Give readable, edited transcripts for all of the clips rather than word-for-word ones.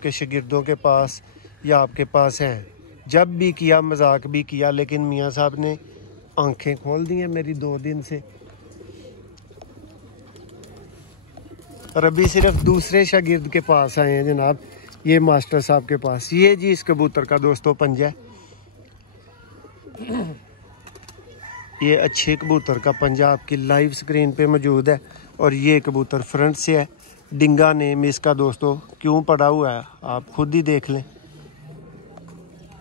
आपके शागिर्दों के पास या आपके पास हैं? जब भी किया मजाक भी किया, लेकिन मियाँ साहब ने आंखें खोल दी हैं मेरी 2 दिन से। और अभी सिर्फ दूसरे शागिर्द के पास आए हैं जनाब, ये मास्टर साहब के पास। ये जी इस कबूतर का दोस्तों पंजा है, ये अच्छे कबूतर का पंजा आपकी लाइव स्क्रीन पे मौजूद है। और ये कबूतर फ्रंट से है, डिंगा नेम इसका दोस्तों क्यों पड़ा हुआ है आप खुद ही देख लें,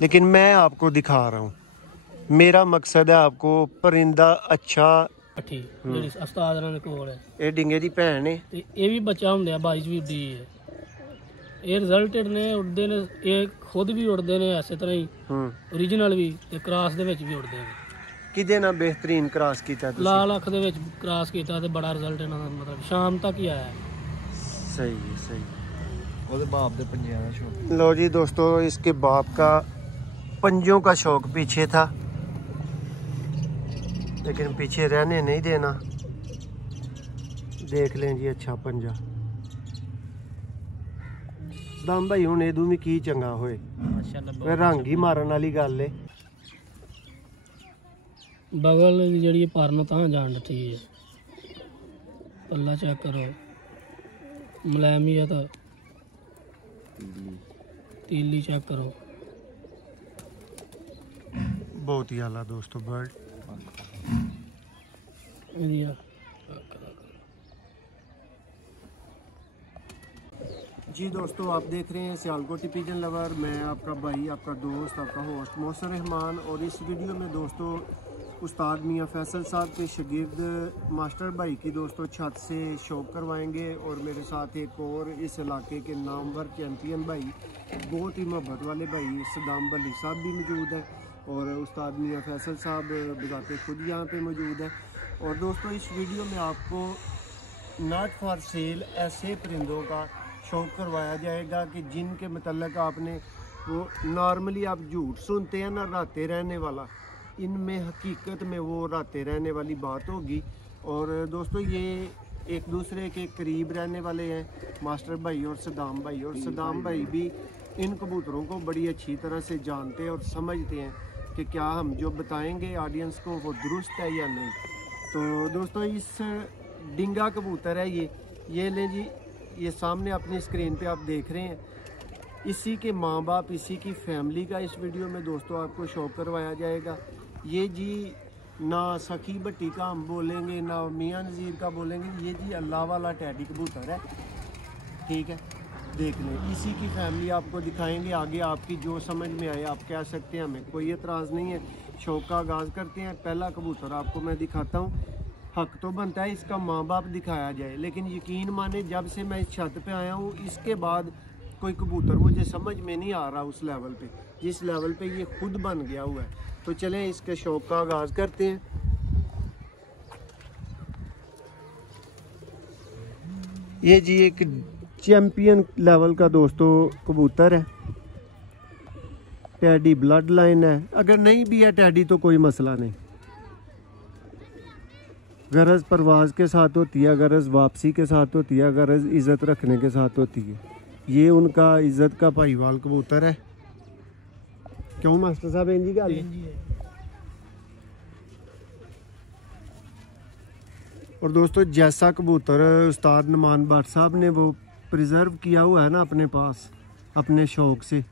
लेकिन मैं आपको दिखा रहा हूँ। मेरा मकसद है आपको परिंदा अच्छा। ये डिंगे दी भैन है, ये भी बच्चा होंगे 22 भी उड़ी है। ये रिजल्टेड ने उड़ते ने, ये खुद भी उड़ते ने इस तरह ही, ओरिजिनल भी ते क्रॉस दे विच भी उड़ते हैं। किदे ना बेहतरीन क्रॉस कीता तुसीं? लाल अख दे विच क्रॉस कीता ते बड़ा रिजल्ट इन्हां दा मतलब शाम तक ही आया। सही है, सही। ओदे बाप दे पंजियां दा शौक। लो जी दोस्तों, इसके बाप का पंजों का शौक पीछे था, लेकिन पीछे रहने नहीं देना। देख लें जी अच्छा पंजा। सदाम भाई हुण एदू भी की चंगा होए, रंग ही मारन वाली गल है। बगल जी परन तां जान डी है, पल्ला चेक करो, मुलायमी है तो तीली चेक करो, बहुत ही आला दोस्तों बर्ड। जी दोस्तों, आप देख रहे हैं सियालकोटी पिजन लवर। मैं आपका भाई, आपका दोस्त, आपका होस्ट मोहसिन रहमान। और इस वीडियो में दोस्तों उस्ताद मियाँ फैसल साहब के शागिर्द मास्टर भाई की दोस्तों छत से शौक करवाएंगे। और मेरे साथ एक और इस इलाके के नामवर चैम्पियन भाई, बहुत ही मोहब्बत वाले भाई सदाम बली साहब भी मौजूद हैं। और उस्ताद मियाँ फैसल साहब बजाते खुद यहाँ पे मौजूद है। और दोस्तों इस वीडियो में आपको नॉट फॉर सेल ऐसे परिंदों का शौक करवाया जाएगा कि जिनके मतलब आपने वो नॉर्मली आप झूठ सुनते हैं ना, राते रहने वाला, इनमें हकीकत में वो राते रहने वाली बात होगी। और दोस्तों ये एक दूसरे के करीब रहने वाले हैं, मास्टर भाई और सदाम भाई। और सदाम भाई भी इन कबूतरों को बड़ी अच्छी तरह से जानते हैं और समझते हैं कि क्या हम जो बताएंगे ऑडियंस को वो दुरुस्त है या नहीं। तो दोस्तों इस डिंगा कबूतर है ये लें जी, ये सामने अपनी स्क्रीन पे आप देख रहे हैं। इसी के माँ बाप, इसी की फैमिली का इस वीडियो में दोस्तों आपको शौक करवाया जाएगा। ये जी ना सखी भट्टी का हम बोलेंगे, ना मियाँ नज़ीर का बोलेंगे, ये जी अल्लाह वाला टैडी कबूतर है, ठीक है। देख लें, इसी की फैमिली आपको दिखाएंगे। आगे आपकी जो समझ में आए आप कह सकते हैं, हमें कोई एतराज़ नहीं है। शौक का आगाज़ करते हैं। पहला कबूतर आपको मैं दिखाता हूँ। हक तो बनता है इसका माँ बाप दिखाया जाए, लेकिन यकीन माने जब से मैं इस छत पे आया हूँ इसके बाद कोई कबूतर मुझे समझ में नहीं आ रहा उस लेवल पे, जिस लेवल पे ये खुद बन गया हुआ है। तो चलें इसके शौक का आगाज़ करते हैं। ये जी एक चैम्पियन लेवल का दोस्तों कबूतर है, टैडी ब्लड लाइन है। अगर नहीं भी है टैडी तो कोई मसला नहीं, गरज परवाज़ के साथ होती है, गरज वापसी के साथ होती है, गरज इज़्ज़त रखने के साथ होती है। ये उनका इज़्ज़त का भाईवाल कबूतर है। क्यों मास्टर साहब इंजी गल? और दोस्तों जैसा कबूतर उस्ताद नमान भट्ट साहब ने वो प्रिजर्व किया हुआ है ना अपने पास अपने शौक से,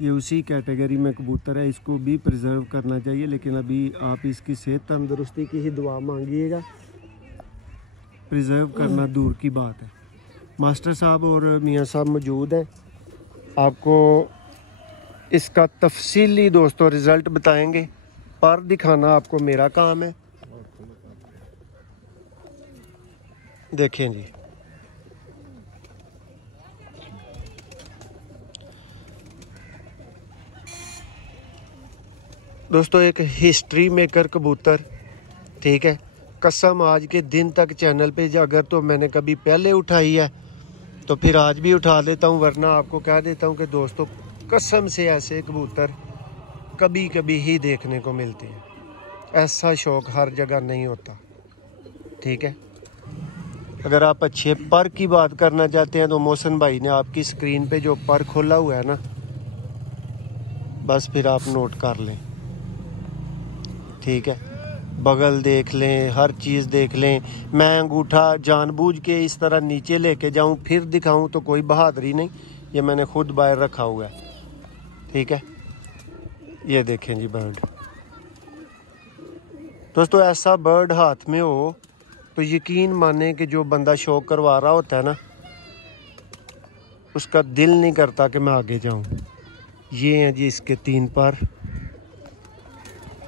ये उसी कैटेगरी में कबूतर है, इसको भी प्रिजर्व करना चाहिए। लेकिन अभी आप इसकी सेहत तंदुरुस्ती की ही दुआ मांगिएगा, प्रिजर्व करना दूर की बात है। मास्टर साहब और मियाँ साहब मौजूद हैं, आपको इसका तफसीली दोस्तों रिज़ल्ट बताएंगे। पर दिखाना आपको मेरा काम है। देखें जी, दोस्तों एक हिस्ट्री मेकर कबूतर, ठीक है। कसम आज के दिन तक चैनल पे अगर तो मैंने कभी पहले उठाई है तो फिर आज भी उठा देता हूँ, वरना आपको कह देता हूँ कि दोस्तों कसम से ऐसे कबूतर कभी कभी ही देखने को मिलते हैं। ऐसा शौक हर जगह नहीं होता, ठीक है। अगर आप अच्छे पर की बात करना चाहते हैं तो मोहसिन भाई ने आपकी स्क्रीन पे जो पर खोला हुआ है ना, बस फिर आप नोट कर लें, ठीक है। बगल देख लें, हर चीज़ देख लें। मैं अंगूठा जानबूझ के इस तरह नीचे लेके जाऊं फिर दिखाऊं तो कोई बहादुरी नहीं, ये मैंने खुद बाहर रखा हुआ है, ठीक है। ये देखें जी बर्ड दोस्तों, ऐसा बर्ड हाथ में हो तो यकीन माने कि जो बंदा शौक करवा रहा होता है ना, उसका दिल नहीं करता कि मैं आगे जाऊं। ये हैं जी इसके 3 पर।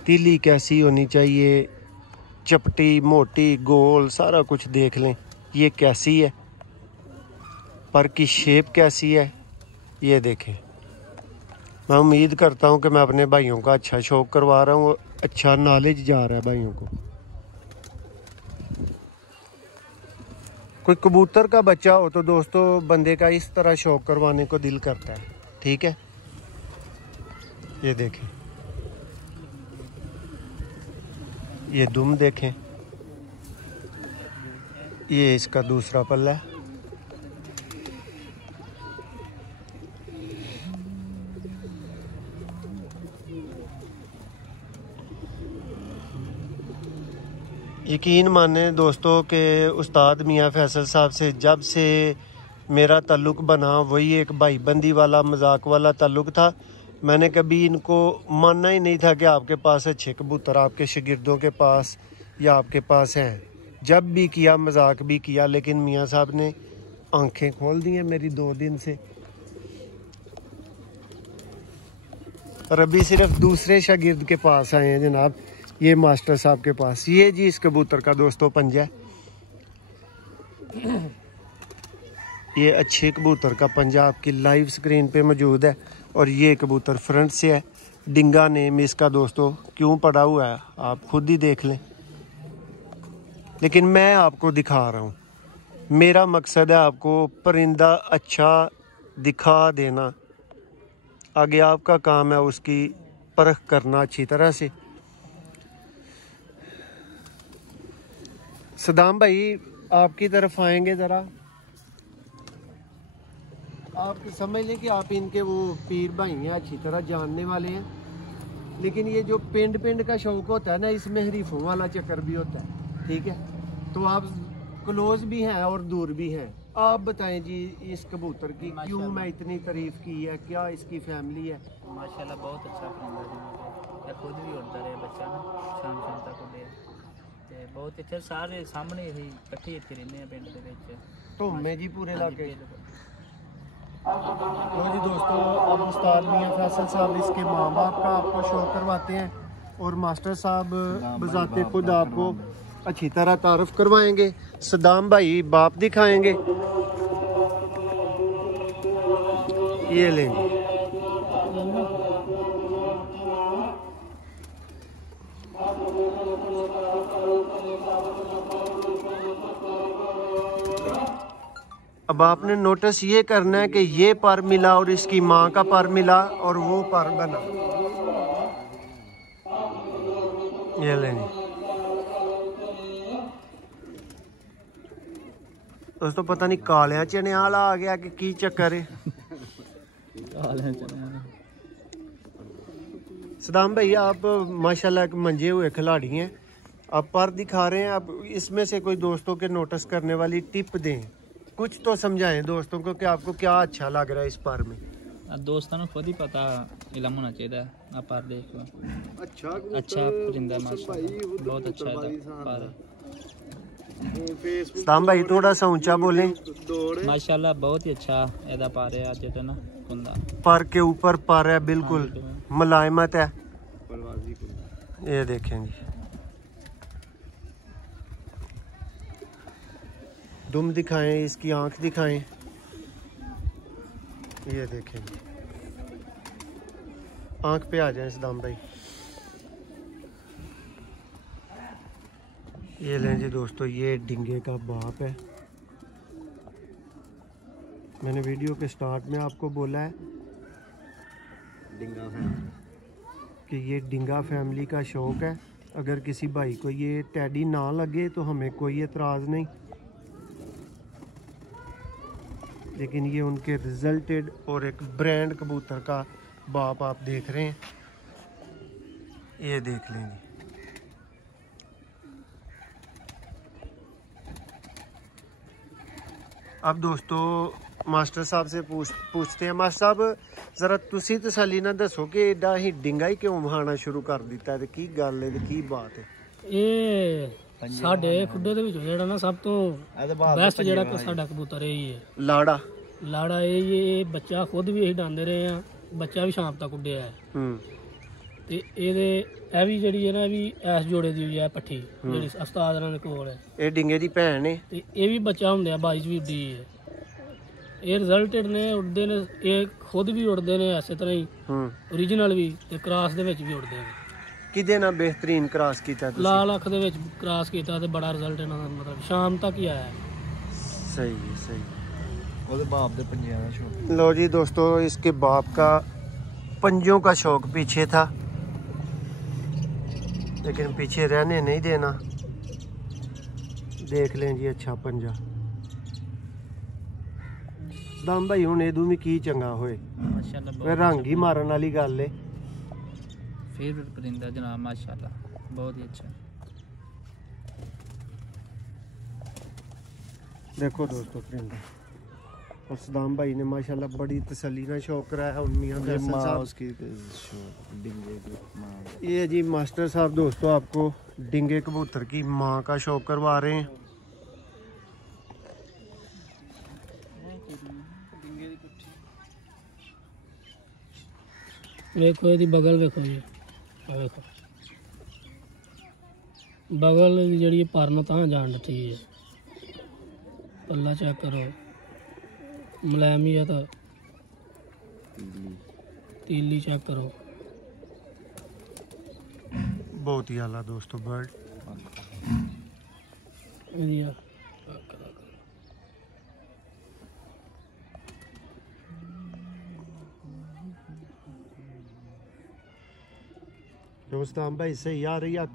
तीली कैसी होनी चाहिए, चपटी, मोटी, गोल, सारा कुछ देख लें। ये कैसी है, पर की शेप कैसी है, ये देखें। मैं उम्मीद करता हूं कि मैं अपने भाइयों का अच्छा शौक करवा रहा हूं, अच्छा नॉलेज जा रहा है भाइयों को। कोई कबूतर का बच्चा हो तो दोस्तों बंदे का इस तरह शौक करवाने को दिल करता है, ठीक है। ये देखें, ये दुम देखें, ये इसका दूसरा पल्ला है। यकीन माने दोस्तों कि उस्ताद मियाँ फैसल साहब से जब से मेरा ताल्लुक़ बना, वही एक भाईबंदी वाला, मजाक वाला ताल्लुक़ था। मैंने कभी इनको मानना ही नहीं था कि आपके पास अच्छे कबूतर आपके शागिर्दों के पास या आपके पास हैं। जब भी किया, मजाक भी किया, लेकिन मियाँ साहब ने आंखें खोल दी हैं मेरी 2 दिन से। और अभी सिर्फ दूसरे शागिर्द के पास आए हैं जनाब, ये मास्टर साहब के पास। ये जी इस कबूतर का दोस्तों पंजा, ये अच्छे कबूतर का पंजा आपकी लाइव स्क्रीन पे मौजूद है। और ये कबूतर फ्रंट से है, डिंगा नेम इसका दोस्तों क्यों पड़ा हुआ है आप खुद ही देख लें, लेकिन मैं आपको दिखा रहा हूँ। मेरा मकसद है आपको परिंदा अच्छा दिखा देना, आगे आपका काम है उसकी परख करना अच्छी तरह से। सदाम भाई आपकी तरफ आएंगे ज़रा, आप समझ लें कि आप इनके वो पीर भाई हैं, अच्छी तरह जानने वाले हैं। लेकिन ये जो पिंड का शौक होता है ना, इसमें हरीफों वाला चक्कर भी होता है, ठीक है। तो आप क्लोज भी हैं और दूर भी हैं। आप बताएं जी इस कबूतर की क्यों मैं इतनी तारीफ की है, क्या इसकी फैमिली है? माशाल्लाह बहुत अच्छा परिंदा जी, खुद भी उड़ता रहे बच्चा ना, शाम तक उड़े ते बहुत अच्छे। सारे सामने ही इकट्ठे इत्थे रहने हैं पिंड दे विच, तो मैं जी पूरे इलाके। तो जी दोस्तों, अब उस्ताद मियाँ फैसल साहब इसके माँ बाप का आपको शो करवाते हैं और मास्टर साहब बजाते खुद आपको अच्छी तरह तारुफ करवाएंगे। सदाम भाई बाप दिखाएंगे। ये लेंगे अब आपने नोटिस ये करना है कि ये पर मिला और इसकी माँ का पर मिला और वो पर बना। ये लेंगे दोस्तों, पता नहीं कालिया चने वाला आ गया कि की चक्कर है। सदाम भाई आप माशाल्लाह एक मंजे हुए खिलाड़ी हैं, आप पर दिखा रहे हैं। आप इसमें से कोई दोस्तों के नोटिस करने वाली टिप दें, कुछ तो समझाएं दोस्तों को कि आपको क्या अच्छा लग रहा है इस पर में। दोस्तों को खुद ही पता इलम होना चाहिए। आप पर देख लो, अच्छा परिंदा माशाल्लाह बहुत अच्छा है। सदाम भाई थोड़ा सा ऊंचा बोलें। माशाल्लाह बहुत ही अच्छा एदा पर है आज ना कुंदा, पर के ऊपर पर है, बिल्कुल मुलायमत है। ये देखें जी, दुम दिखाएं, इसकी आंख दिखाएं। ये देखें जी, आंख पे आ जाए सदाम भाई। ये लें जी दोस्तों, ये डिंगे का बाप है। मैंने वीडियो के स्टार्ट में आपको बोला है डिंगा फैमिली कि ये डिंगा फैमिली का शौक है। अगर किसी भाई को ये टैडी ना लगे तो हमें कोई एतराज़ नहीं, लेकिन ये उनके रिजल्टेड और एक ब्रांड कबूतर का बाप आप देख रहे हैं, ये देख लेंगे। अब दोस्तों मास्टर साहब से पूछते हैं। मास्टर साहब जरा तुसी तसल्ली ना दसो कि एडा ही डिंगा ही क्यों वहाना शुरू कर दिता है, की गल है, की बात है? ਇਹ ਸਾਡੇ ਖੁੱਡੇ ਦੇ ਵਿੱਚ ਜਿਹੜਾ ਨਾ ਸਭ ਤੋਂ ਬੈਸਟ ਜਿਹੜਾ ਸਾਡਾ ਕਬੂਤਰ ਇਹ ਹੈ ਲਾੜਾ। ਲਾੜਾ ਇਹ ਬੱਚਾ ਖੁਦ ਵੀ ਅਸੀਂ ਡਾਂਦੇ ਰਹੇ ਆ, ਬੱਚਾ ਵੀ ਸ਼ਾਮ ਤੱਕ ਉੱਡਿਆ ਹੈ। ਤੇ ਇਹ ਵੀ ਜਿਹੜੀ ਹੈ ਨਾ ਵੀ ਐਸ ਜੋੜੇ ਦੀ ਹੋਈ ਹੈ ਪੱਠੀ ਜਿਹੜੀ ਉਸਤਾਦ ਨਾਲ ਦੇ ਕੋਲ ਹੈ। ਇਹ ਡਿੰਗੇ ਦੀ ਭੈਣ ਨੇ ਤੇ ਇਹ ਵੀ ਬੱਚਾ ਹੁੰਦੇ ਆ 22 ਵੀ ਉੱਡੀ ਹੈ। ਇਹ ਰਿਜ਼ਲਟਡ ਨੇ, ਉੱਡਦੇ ਨੇ, ਇਹ ਖੁਦ ਵੀ ਉੱਡਦੇ ਨੇ ਐਸੇ ਤਰ੍ਹਾਂ ਹੀ ਓਰੀਜਨਲ ਵੀ ਤੇ ਕ੍ਰਾਸ ਦੇ ਵਿੱਚ ਵੀ ਉੱਡਦੇ ਨੇ। ਕਿਹਦੇ ਨਾਲ ਬਿਹਤਰੀਨ ਕ੍ਰਾਸ ਕੀਤਾ ਤੁਸੀਂ? ਲਾਲ ਅੱਖ ਦੇ ਵਿੱਚ ਕ੍ਰਾਸ ਕੀਤਾ ਤੇ ਬੜਾ ਰਿਜ਼ਲਟ ਇਹਨਾਂ ਦਾ ਮਤਲਬ ਸ਼ਾਮ ਤੱਕ ਹੀ ਆਇਆ। सही है, सही। ਉਹਦੇ ਬਾਪ ਦੇ ਪੰਜਿਆਂ ਦਾ ਸ਼ੌਕ। लो जी दोस्तों, इसके बाप का पंजों का शौक पीछे था, लेकिन पीछे रहने नहीं देना। देख लें जी, अच्छा पंजा दम भाई हुण एदू भी की चंगा होए, माशाल्लाह रंग ही मारन वाली गल है। फेवरेट परिंदा जनाब, माशाल्लाह बहुत ही अच्छा। देखो दोस्तों परिंदा, और सदाम भाई ने माशाल्लाह बड़ी तसल्ली ना शौक कराया है। मियां फैसल माँ साहब, उसकी शौक डिंगे की माँ। ये जी मास्टर साहब दोस्तों आपको डिंगे कबूतर की माँ का शौक करवा रहे हैं। ਵੇਖੋ ਇਹਦੀ ਬਗਲ ਵੇਖੋ ਜੀ, ਆ ਵੇਖੋ ਬਗਲ ਦੀ ਜਿਹੜੀ ਪਰਨ ਤਾਂ ਜਾਣ ਦਿੱਤੀ ਹੈ। ਪੱਲਾ ਚੈੱਕ ਕਰੋ, ਮੁਲਾਇਮੀਅਤ, ਤੀਲੀ ਚੈੱਕ ਕਰੋ। बहुत ही आला दोस्तों बर्ड। ਇਹਦੀ ਆ दोस्तान भाई सही आ रही आँख?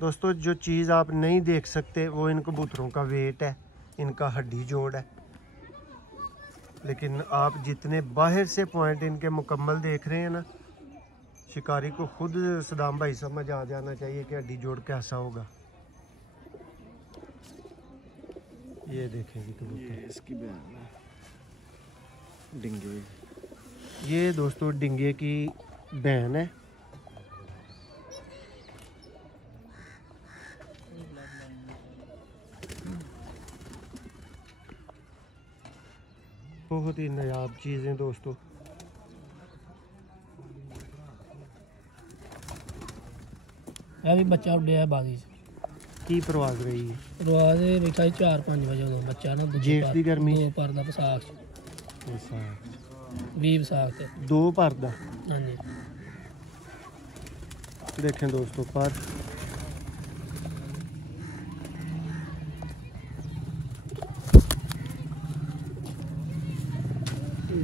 दोस्तों जो चीज़ आप नहीं देख सकते वो इन कबूतरों का वेट है, इनका हड्डी जोड़ है। लेकिन आप जितने बाहर से पॉइंट इनके मुकम्मल देख रहे हैं ना, शिकारी को खुद सदाम भाई समझ आ जाना चाहिए कि हड्डी जोड़ कैसा होगा। ये देखेंगे कबूतर, इसकी बहन है डिंगे। ये दोस्तों डिंगे की बहन है। बहुत ही नायाब चीज़ें दोस्तों। ਇਹ ਵੀ ਬੱਚਾ ਉੱਡਿਆ ਬਾਜ਼ੀ 'ਚ। की परवाज रही है? ਪਰਵਾਜ਼ ਇਹ ਬੈਠਾ 4-5 ਵਜੇ ਉਦੋਂ ਬੱਚਾ ਨਾ ਦੂਜੀ ਜੇਠ ਦੀ ਗਰਮੀ? ਦੋ ਪਰ ਦਾ ਵਿਸਾਖ 'ਚ, 20 ਵਿਸਾਖ ਤੇ। दो पर दा ਹਾਂਜੀ देखें दोस्तों पर।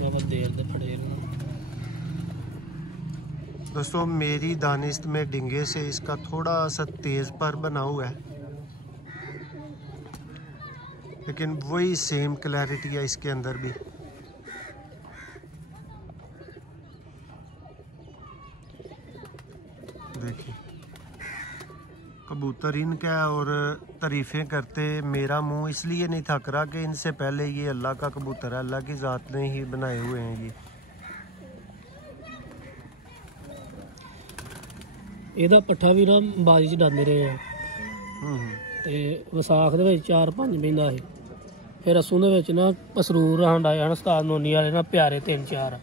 बहुत देर ਦੇ ਫੜੇ ਨੂੰ। दोस्तों मेरी दानिश में डिंगे से इसका थोड़ा सा तेज पर बना हुआ है, लेकिन वही सेम क्लैरिटी है इसके अंदर भी। देखिए कबूतर इनका है और तारीफ़ें करते मेरा मुंह इसलिए नहीं थक रहा कि इनसे पहले ये अल्लाह का कबूतर है, अल्लाह की ज़ात ने ही बनाए हुए हैं ये। ਇਹਦਾ ਪੱਠਾ ਵੀ ਨਾ ਬਾਜ਼ੀ 'ਚ ਡਾਂਦੇ ਰਹੇ ਆ ਤੇ ਵਿਸਾਖ ਦੇ ਵਿੱਚ 4-5 ਮਹੀਨਾ ਸੀ। ਫਿਰ ਅਸੂ ਦੇ ਵਿੱਚ ਨਾ ਪਸਰੂਰ ਹੰਡਾਇਆ ਨਾ ਉਸਤਾਦ ਨੋਨੀ ਵਾਲੇ ਨਾ ਪਿਆਰੇ 3-4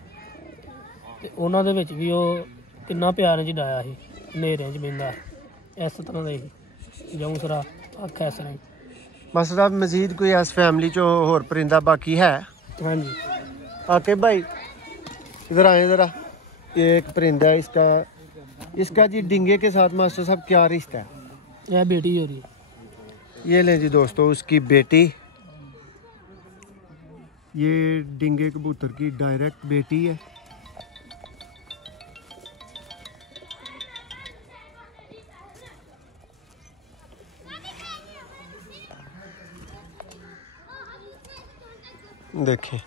ਤੇ ਉਹਨਾਂ ਦੇ ਵਿੱਚ ਵੀ ਉਹ ਕਿੰਨਾ ਪਿਆਰੇ 'ਚ ਡਾਇਆ ਸੀ, ਹਨੇਰਿਆਂ 'ਚ ਬਹਿੰਦਾ ਇਸ ਤਰ੍ਹਾਂ ਦਾ ਸੀ ਜੌਂਸਰਾ ਅੱਖ ਇਸ ਤਰ੍ਹਾਂ ਹੀ। मास्टर साहब मजीद कोई इस फैमिली चो होर परिंदा बाकी है? ਹਾਂਜੀ आके भाई इधर आए ज़रा। ये एक परिंदा है इसका जी डिंगे के साथ मास्टर साहब क्या रिश्ता है? ਇਹ ਬੇਟੀ ਹੋ ਰਹੀ। ये लें जी दोस्तों उसकी बेटी। ये डिंगे कबूतर की डायरेक्ट बेटी है। देखें,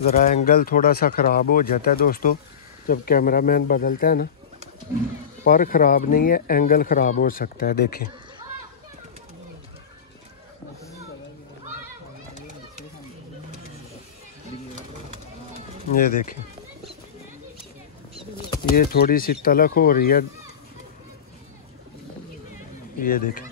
ज़रा एंगल थोड़ा सा ख़राब हो जाता है दोस्तों जब कैमरामैन बदलता है ना, पर ख़राब नहीं है, एंगल ख़राब हो सकता है। देखें, ये देखें, ये थोड़ी सी तलक हो रही है। ये देखें,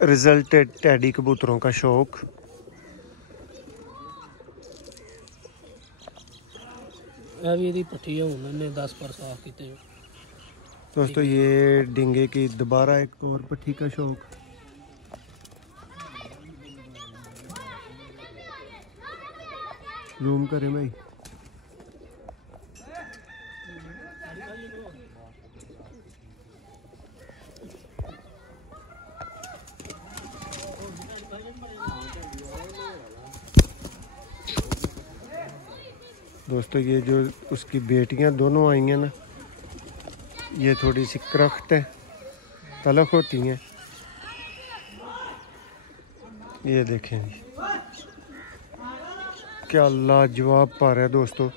रिजल्टेड टैडी कबूतरों का शौक। भी पट्टी उन्होंने 10 पर साफ किए दोस्तों। ये डिंगे की दोबारा एक और पट्टी का शौक। जूम करें भाई। दोस्तों, ये जो उसकी बेटियां दोनों आई हैं ना, ये थोड़ी सी करख्त है, तलख होती हैं। ये देखें क्या लाजवाब पार है दोस्तों।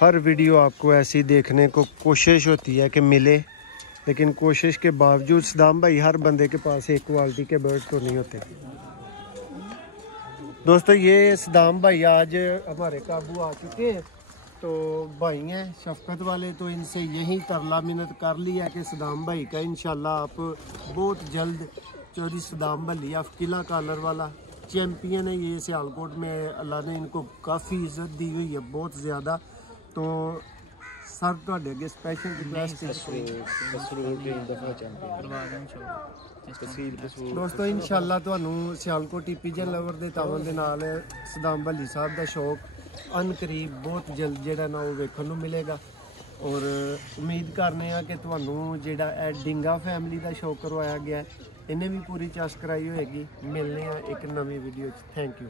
हर वीडियो आपको ऐसी देखने को कोशिश होती है कि मिले, लेकिन कोशिश के बावजूद सदाम भाई हर बंदे के पास एक क्वालिटी के बर्ड तो नहीं होते दोस्तों। ये सदाम भाई आज हमारे काबू आ चुके हैं। तो भाई हैं शफकत वाले, तो इनसे यही तरला मिन्नत कर लिया कि सदाम भाई का इंशाल्लाह आप बहुत जल्द चौधरी सदाम बलियाफ किला कॉलर वाला चैम्पियन है ये सियालकोट में। अल्लाह ने इनको काफ़ी इज्जत दी हुई है, बहुत ज़्यादा। तो सर तो अगे स्पेशल रिक्वेस्ट दोस्तों, इंशाल्लाह ਤੁਹਾਨੂੰ सियालकोट टीपीजन लवर ਦੇ ਤਾਵਨ ਦੇ ਨਾਲ सदाम भली साहब ਦਾ ਸ਼ੌਕ ਅਨਕਰੀਬ ਬਹੁਤ ਜਲਦ ਜਿਹੜਾ ਨਾ ਉਹ ਵੇਖਣ ਨੂੰ ਮਿਲੇਗਾ। ਔਰ ਉਮੀਦ ਕਰਨੇ ਆ ਕਿ ਤੁਹਾਨੂੰ ਜਿਹੜਾ ਇਹ ਡਿੰਗਾ ਫੈਮਿਲੀ ਦਾ ਸ਼ੌਕ ਕਰਵਾਇਆ ਗਿਆ ਇਹਨੇ ਵੀ ਪੂਰੀ ਚਾਸ ਕਰਾਈ ਹੋਏਗੀ। ਮਿਲਨੇ ਆ ਇੱਕ ਨਵੀਂ ਵੀਡੀਓ 'ਚ। Thank you.